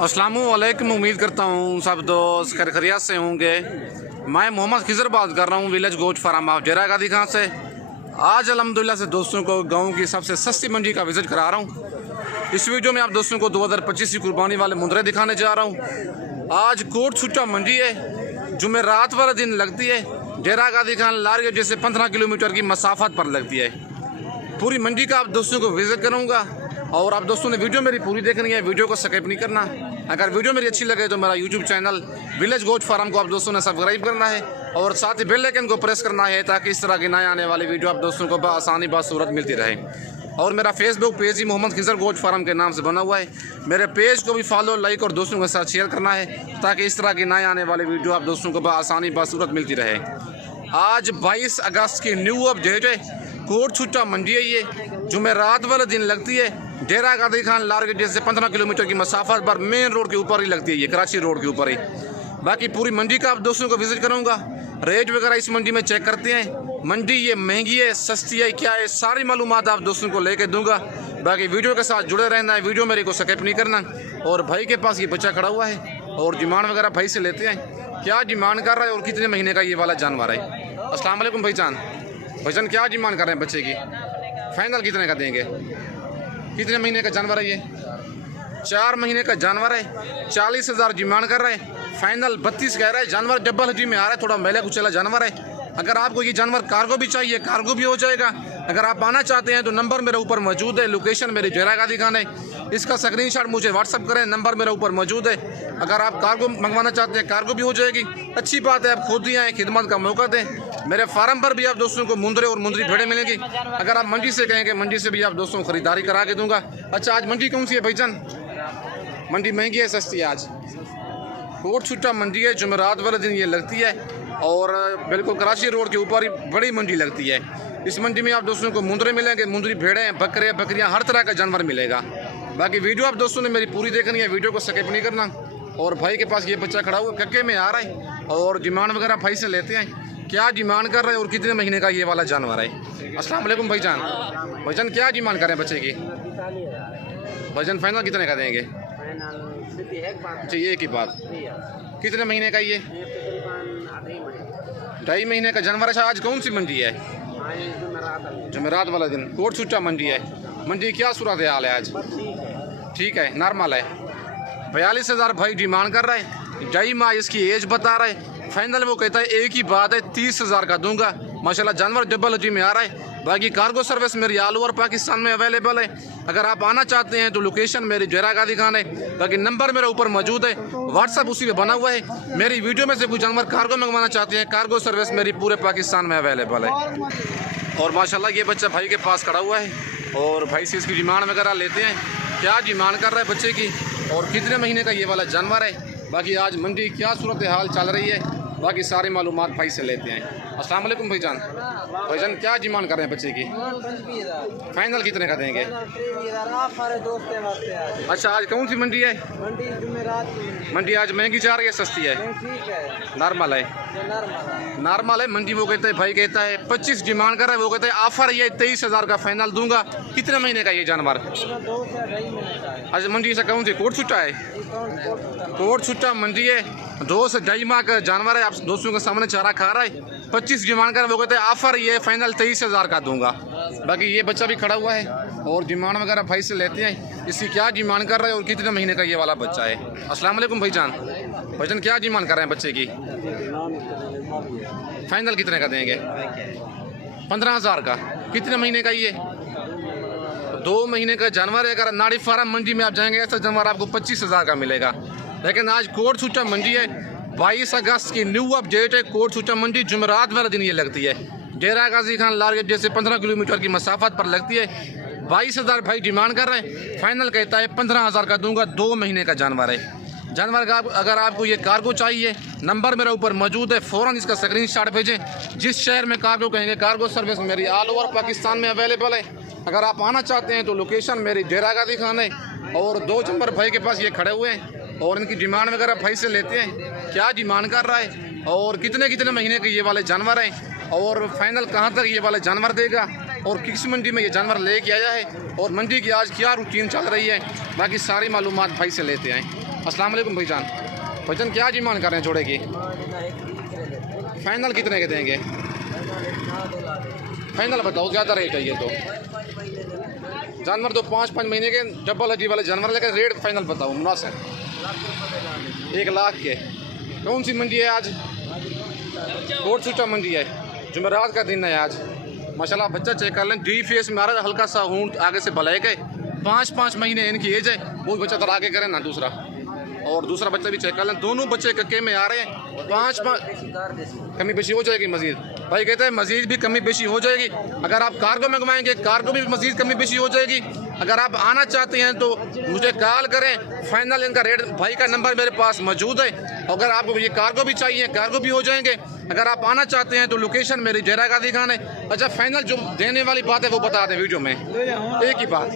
अस्सलामुअलैकुम। उम्मीद करता हूँ सब दोस्त खैरियत से होंगे। मैं मोहम्मद खिजर बात कर रहा हूँ विलेज गोट फार्म ऑफ जेरा गादी खां से। आज अल्हम्दुलिल्लाह से दोस्तों को गाँव की सबसे सस्ती मंडी का विज़िट करा रहा हूँ। इस वीडियो में आप दोस्तों को 2025 की कुर्बानी वाले मुंदरे दिखाने जा रहा हूँ। आज कोट छुट्टा मंडी है, जुमेरात वाले दिन लगती है। जेरा गादी खां लारगे जैसे 15 किलोमीटर की मसाफत पर लगती है। पूरी मंडी का आप दोस्तों को विज़िट करूँगा और आप दोस्तों ने वीडियो मेरी पूरी देखनी है, वीडियो को स्किप नहीं करना। अगर वीडियो मेरी अच्छी लगे तो मेरा YouTube channel village goat farm को आप दोस्तों ने सब्सक्राइब करना है और साथ ही बेल आइकन को प्रेस करना है ताकि इस तरह की नए आने वाली वीडियो आप दोस्तों को आसानी बासूरत मिलती रहे। और मेरा फेसबुक पेज ही मोहम्मद खिजर गोट फार्म के नाम से बना हुआ है। मेरे पेज को भी फॉलो, लाइक और दोस्तों के साथ शेयर करना है ताकि इस तरह की नए आने वाली वीडियो आप दोस्तों को आसानी बासूरत मिलती रहे। आज 22 अगस्त की न्यू अपडेट है। कोट छुट्टा मंडी है, ये जुमेरात वाले दिन लगती है। जेरा गादी खां लारगे से 15 किलोमीटर की मसाफत पर मेन रोड के ऊपर ही लगती है, ये कराची रोड के ऊपर ही। बाकी पूरी मंडी का आप दोस्तों को विजिट करूंगा। रेट वगैरह इस मंडी में चेक करते हैं। मंडी ये महंगी है, सस्ती है, क्या है, सारी मालूमात आप दोस्तों को लेके दूंगा। बाकी वीडियो के साथ जुड़े रहना है, वीडियो मेरे को स्किप नहीं करना। और भाई के पास ये बच्चा खड़ा हुआ है और डिमांड वगैरह भाई से लेते हैं, क्या डिमांड कर रहा है और कितने महीने का ये वाला जानवर है। अस्सलाम वालेकुम भाईजान। भाईजान क्या डिमांड कर रहे हैं बच्चे की? फाइनल कितने का देंगे? कितने महीने का जानवर है ये? 4 महीने का जानवर है। 40,000 डिमांड कर रहे हैं, फाइनल 32 कह रहा है। जानवर डबल हड्डी में आ रहा है, थोड़ा मेला कुचला जानवर है। अगर आपको ये जानवर कार्गो भी चाहिए, कार्गो भी हो जाएगा। अगर आप आना चाहते हैं तो नंबर मेरे ऊपर मौजूद है, लोकेशन मेरी जेरा गादी खां है। इसका स्क्रीनशॉट मुझे व्हाट्सअप करें, नंबर मेरे ऊपर मौजूद है। अगर आप कार्गो मंगवाना चाहते हैं, कार्गो भी हो जाएगी। अच्छी बात है, आप खुद ही आएँ, खिदमत का मौका दें। मेरे फार्म पर भी आप दोस्तों को मुंदरे और मुंदरी भेड़े मिलेंगी। अगर आप मंडी से कहेंगे, मंडी से भी आप दोस्तों को खरीदारी करा के दूंगा। अच्छा, आज मंडी कौन सी है भाईजान? मंडी महंगी है सस्ती है? आज कोट छुट्टा मंडी है, जुमेरात वाले दिन ये लगती है और बिल्कुल कराची रोड के ऊपर ही बड़ी मंडी लगती है। इस मंडी में आप दोस्तों को मुंदरे मिलेंगे, मुंदरी भेड़े, बकरे, बकरियां, हर तरह का जानवर मिलेगा। बाकी वीडियो आप दोस्तों ने मेरी पूरी देखनी है, वीडियो को स्किप नहीं करना। और भाई के पास ये बच्चा खड़ा हुआ कक्के में आ रहा है और डिमांड वगैरह भाई से लेते हैं, क्या डिमांड कर रहे हैं और कितने महीने का ये वाला जानवर है। अस्सलाम वालेकुम भाईजान। भाईजान क्या डिमांड कर रहे हैं बच्चे की? भाईजान फाइनल कितने का देंगे? जी एक ही बात। कितने महीने का ये? 2.5 महीने का जानवर है। आज कौन सी मंडी है? जुमेरात वाला दिन कोट छुट्टा मंडी है। मंडी क्या सूरत हाल है आज? ठीक है, नॉर्मल है। 42,000 भाई डिमांड कर रहा है। 2.5 माह इसकी एज बता रहा है। फाइनल वो कहता है एक ही बात है, 30,000 का दूंगा। माशाल्लाह जानवर डबल हड्डी में आ रहा है। बाकी कार्गो सर्विस मेरी ऑल ओवर पाकिस्तान में अवेलेबल है। अगर आप आना चाहते हैं तो लोकेशन मेरी जेरा गादी खां है। बाकी नंबर मेरे ऊपर मौजूद है, व्हाट्सअप उसी पे बना हुआ है। मेरी वीडियो में से कोई जानवर कार्गो मंगवाना चाहते हैं, कार्गो सर्विस मेरी पूरे पाकिस्तान में अवेलेबल है। और माशाल्लाह ये बच्चा भाई के पास खड़ा हुआ है और भाई से इसकी डिमांड वगैरह लेते हैं, क्या डिमांड कर रहा है बच्चे की और कितने महीने का ये वाला जानवर है। बाकी आज मंडी क्या सूरत हाल चल रही है, बाकी सारी मालूमात भाई से लेते हैं। अस्सलाम वालेकुम भाईजान। भाईजान क्या डिमांड कर रहे हैं बच्चे की? फाइनल कितने का देंगे? अच्छा, आज कौन सी मंडी है? मंडी आज महंगी जा रही है सस्ती है? नॉर्मल है। नॉर्मल है मंडी। वो कहते हैं, भाई कहता है 25 डिमांड कर रहा है, वो कहते हैं ऑफर ये 23,000 का फाइनल दूंगा। कितने महीने का ये जानवर? आज मंडी से कौन सी? कोट छुट्टा है। कोट छुट्टा मंडी है, 2 से 2.5 माह का जानवर है। आप दोस्तों के सामने चारा खा रहा है। 25 डिमांड कर, वो कहते हैं ऑफर ये फाइनल 23,000 का दूंगा। बाकी ये बच्चा भी खड़ा हुआ है और डिमांड वगैरह भाई से लेते हैं, इसकी क्या डिमांड कर रहा है और कितने महीने का ये वाला बच्चा है। अस्सलाम वालेकुम भाईजान। भाईजान क्या डिमांड कर रहे हैं बच्चे की? फाइनल कितने का देंगे? 15,000 का। कितने महीने का ये? 2 महीने का जानवर है। अगर नाड़ी फार्म मंडी में आप जाएंगे ऐसा जानवर आपको 25,000 का मिलेगा। लेकिन आज कोट छुट्टा मंडी है, 22 अगस्त की न्यू अपडेट है। कोट छुट्टा मंडी जुमेरात वाले दिन ये लगती है। जेरा गादी खां लारगे जैसे 15 किलोमीटर की मसाफत पर लगती है। 22,000 भाई डिमांड कर रहे हैं, फाइनल कहता है 15,000 का दूंगा। 2 महीने का जानवर है। जानवर का अगर आपको ये कार्गो चाहिए, नंबर मेरे ऊपर मौजूद है, फ़ौरन इसका स्क्रीनशॉट भेजें। जिस शहर में कार्गो कहेंगे, कार्गो सर्विस मेरी ऑल ओवर पाकिस्तान में अवेलेबल है। अगर आप आना चाहते हैं तो लोकेशन मेरी जेरा गादी खां है। और 2 नंबर भाई के पास ये खड़े हुए हैं और इनकी डिमांड वगैरह भाई से लेते हैं, क्या डिमांड कर रहा है और कितने महीने के ये वाले जानवर हैं और फाइनल कहाँ तक ये वाले जानवर देगा। और किस मंडी में ये जानवर लेके आया है और मंडी की आज क्या रूटीन चल रही है, बाकी सारी मालूमात भाई से लेते हैं। अस्सलाम वालेकुम भाईजान। भाईजान क्या डिमांड कर रहे हैं जोड़े की? फाइनल कितने के देंगे? फाइनल बताओ, ज़्यादा रेट है ये तो। जानवर तो 5-5 महीने के डबल हड्डी वाले जानवर, लेकिन रेट फाइनल बताओ मुनासिब। 1 लाख के। कौन सी मंडी है आज? कोट सूटा मंडी है, जुमेरात का दिन है आज। माशाल्लाह बच्चा चेक कर लें, डी फेस में आ रहा है, हल्का सा ऊँट आगे से ब्लैक है। 5-5 महीने इनकी एज है। वो बच्चा तो आगे करें ना दूसरा, और दूसरा बच्चा भी चेक कर लें। दोनों बच्चे कक्के में आ रहे हैं। 5 कमी बेशी हो जाएगी मजीद। भाई कहते हैं मजीद भी कमी बेशी हो जाएगी। अगर आप कार्गो में घुमाएंगे, कार्गो भी मजीद कमी बेशी हो जाएगी। अगर आप आना चाहते हैं तो मुझे कॉल करें। फाइनल इनका रेट, भाई का नंबर मेरे पास मौजूद है। अगर आपको ये कार्गो भी चाहिए, कार्गो भी हो जाएंगे। अगर आप आना चाहते हैं तो लोकेशन मेरी डेरा गाजी खान है। अच्छा फाइनल जो देने वाली बात है वो बता दें वीडियो में। एक ही बात,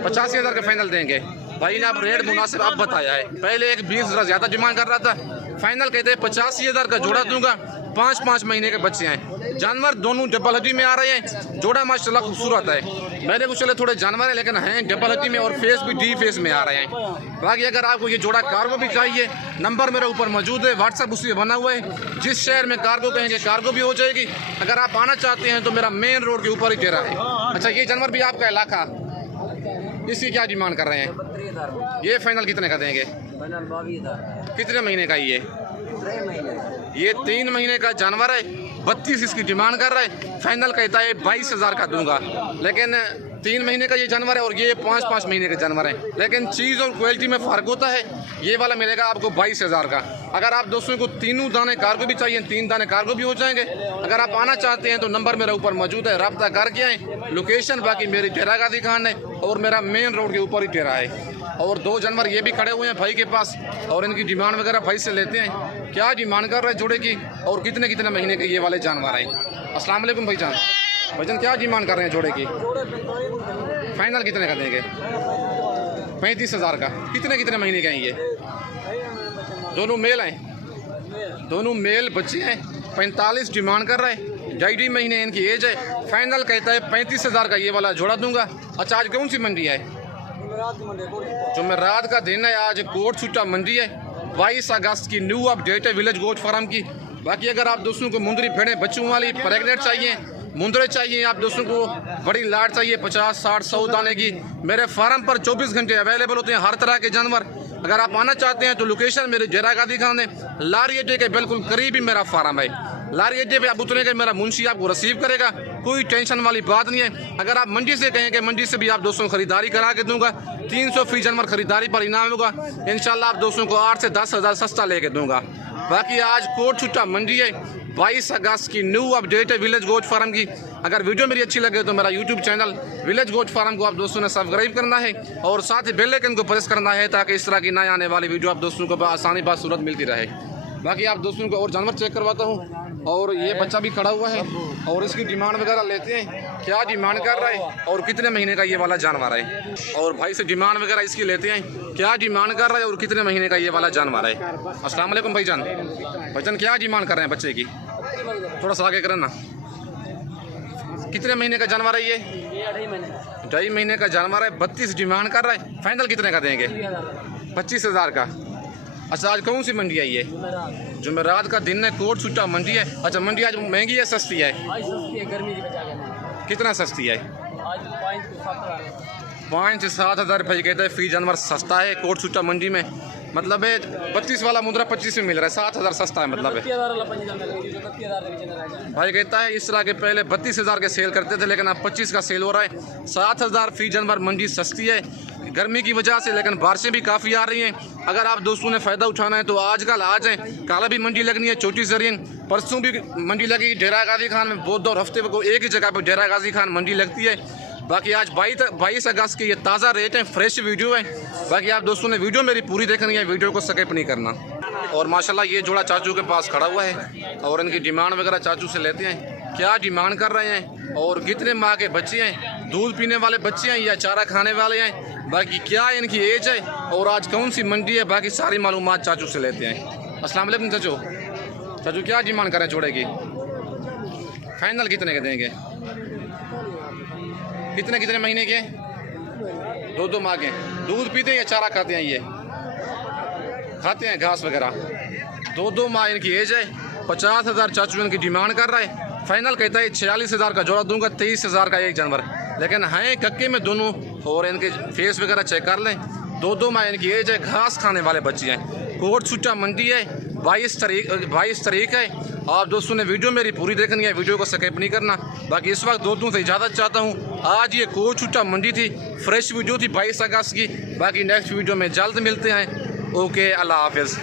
85,000 का फाइनल देंगे। भाई ने आप रेट मुनासिब आप बताया है। पहले एक 20,000 ज़्यादा डिमांड कर रहा था, फाइनल कहते हैं 85,000 का जोड़ा दूंगा। 5-5 महीने के बच्चे हैं। जानवर दोनों डबल हड्डी में आ रहे हैं। जोड़ा माशाल्लाह खूबसूरत है। मैंने कुछ चले थोड़े जानवर है लेकिन हैं डबल हड्डी में, और फेस भी डी फेस में आ रहे हैं। बाकी अगर आपको ये जोड़ा कार्गो भी चाहिए, नंबर मेरे ऊपर मौजूद है, व्हाट्सअप उसी बना हुआ है। जिस शहर में कार्गो कहेंगे कार्गो भी हो जाएगी। अगर आप आना चाहते हैं तो मेरा मेन रोड के ऊपर ही डेरा है। अच्छा ये जानवर भी आपका इलाका, इसकी क्या डिमांड कर रहे हैं? ये फाइनल कितने का देंगे? कितने महीने का ये 3 महीने का जानवर है। 32 इसकी डिमांड कर रहा है। फाइनल कहता है 22,000 का दूंगा। लेकिन 3 महीने का ये जानवर है और ये 5-5 महीने के जानवर है, लेकिन चीज़ और क्वालिटी में फ़र्क होता है। ये वाला मिलेगा आपको 22,000 का। अगर आप दोस्तों को 3 दाने कार्गो भी चाहिए, 3 दाने कार्गो भी हो जाएंगे। अगर आप आना चाहते हैं तो नंबर मेरा ऊपर मौजूद है, रब्ता करके आएँ। लोकेशन बाकी मेरी डेरा गाजी खान है और मेरा मेन रोड के ऊपर ही डेरा है। और 2 जानवर ये भी खड़े हुए हैं भाई के पास, और इनकी डिमांड वगैरह भाई से लेते हैं। क्या डिमांड कर रहे हैं जोड़े की और कितने कितने महीने के ये वाले जानवर हैं? अस्सलाम वालेकुम भाईजान। भाईजान क्या डिमांड कर रहे हैं जोड़े की? फाइनल कितने का देंगे? 35,000 का। कितने कितने महीने के हैं ये? दोनों मेल हैं, दोनों मेल बच्चे हैं। 45 डिमांड कर रहे हैं। 2.5 महीने इनकी एज है। फाइनल कहता है 35,000 का ये वाला जोड़ा दूंगा। अच्छा आज कौन सी मंडी है? जुमेरात का दिन है आज। कोट सूटा मंडी है। 22 अगस्त की न्यू अपडेट है विलेज गोट फार्म की। बाकी अगर आप दोस्तों को मुंदरी भेड़ें बच्चों वाली प्रेगनेंट चाहिए, मुंदरे चाहिए, आप दोस्तों को बड़ी लाट चाहिए 50, 60, 100 दाने की, मेरे फार्म पर 24 घंटे अवेलेबल होते हैं हर तरह के जानवर। अगर आप आना चाहते हैं तो लोकेशन मेरे डेरा गाजी खान है, लारी अड्डे के बिल्कुल करीब ही मेरा फार्म है। लारी अड्डे पे आप उतरेंगे, मेरा मुंशी आपको रिसीव करेगा, कोई टेंशन वाली बात नहीं है। अगर आप मंडी से कहेंगे, मंडी से भी आप दोस्तों को खरीदारी करा के दूंगा। 300 फी जानवर खरीदारी पर इनाम होगा। इंशाल्लाह आप दोस्तों को 8 से 10,000 सस्ता लेके दूंगा। बाकी आज कोट छुट्टा मंडी है। 22 अगस्त की न्यू अपडेट है विलेज गोट फार्म की। अगर वीडियो मेरी अच्छी लगे तो मेरा YouTube channel village goat farm को आप दोस्तों ने सब्सक्राइब करना है और साथ ही बेल आइकन को प्रेस करना है, ताकि इस तरह की नए आने वाली वीडियो आप दोस्तों को आसानी बासूरत मिलती रहे। बाकी आप दोस्तों को और जानवर चेक करवाता हूँ। और ये बच्चा भी खड़ा हुआ है और इसकी डिमांड वगैरह लेते हैं। क्या डिमांड कर रहा है और कितने महीने का ये वाला जानवर है, और भाई से डिमांड वगैरह इसकी लेते हैं। क्या डिमांड कर रहा है और कितने महीने का ये वाला जानवर है। अस्सलाम वालेकुम भाईजान। भाईजान क्या डिमांड कर रहे हैं बच्चे की? थोड़ा सा आगे करें ना। कितने महीने का जानवर है ये? 2.5 महीने का जानवर है। 32 डिमांड कर रहा है। फाइनल कितने का देंगे? 25,000 का। अच्छा आज कौन सी मंडी है ये? जुमेरात का दिन है। कोट सूटा मंडी है। अच्छा मंडी आज महंगी है सस्ती है? गर्मी की वजह से। कितना सस्ती है? 5 से 7,000 रुपये कहते हैं फी जानवर सस्ता है कोट सूटा मंडी में। मतलब है 32 वाला मुद्रा 25 में मिल रहा है, 7,000 सस्ता है। मतलब है भाई कहता है इस तरह के पहले 32,000 के सेल करते थे, लेकिन अब 25 का सेल हो रहा है। 7,000 फी जानवर मंडी सस्ती है गर्मी की वजह से, लेकिन बारिशें भी काफ़ी आ रही हैं। अगर आप दोस्तों ने फ़ायदा उठाना है तो आजकल आ जाएँ। काला भी मंडी लगनी है, छोटी जरियन परसों भी मंडी लगी डेरा गाजी खान में। बहुत दौर हफ्ते को एक ही जगह पर डेरा गाजी खान मंडी लगती है। बाकी आज 22 अगस्त की ये ताज़ा रेट है, फ्रेश वीडियो है। बाकी आप दोस्तों ने वीडियो मेरी पूरी देखनी है, वीडियो को स्किप नहीं करना। और माशाल्लाह ये जोड़ा चाचू के पास खड़ा हुआ है और इनकी डिमांड वगैरह चाचू से लेते हैं। क्या डिमांड कर रहे हैं और कितने माह के बच्चे हैं, दूध पीने वाले बच्चे हैं या चारा खाने वाले हैं, बाकी क्या इनकी एज है और आज कौन सी मंडी है, बाकी सारी मालूमात चाचू से लेते हैं। अस्सलाम वालेकुम चाचू। चाचू क्या डिमांड कर रहे हैं जोड़े की? फाइनल कितने के देंगे? कितने कितने महीने के? 2 माह के। दूध पीते हैं या चारा खाते हैं? ये खाते हैं घास वगैरह। 2 माह इनकी एज है। 50,000 चाचू इनकी डिमांड कर रहा है। फाइनल कहता है 46,000 का जोड़ा दूंगा, 23,000 का एक जानवर। लेकिन हैं कक्के में दोनों, और इनके फेस वगैरह चेक कर लें। 2 माह इनकी एज है। घास खाने वाले बच्चे हैं। कोट छुट्टा मंडी है। 22 तारीख है। आप दोस्तों ने वीडियो मेरी पूरी देखनी है, वीडियो को स्किप नहीं करना। बाकी इस वक्त दोस्तों से इजाज़त चाहता हूँ। आज ये कोट छुट्टा मंडी थी, फ्रेश वीडियो थी 22 अगस्त की। बाकी नेक्स्ट वीडियो में जल्द मिलते हैं। ओके, अल्लाह हाफिज़।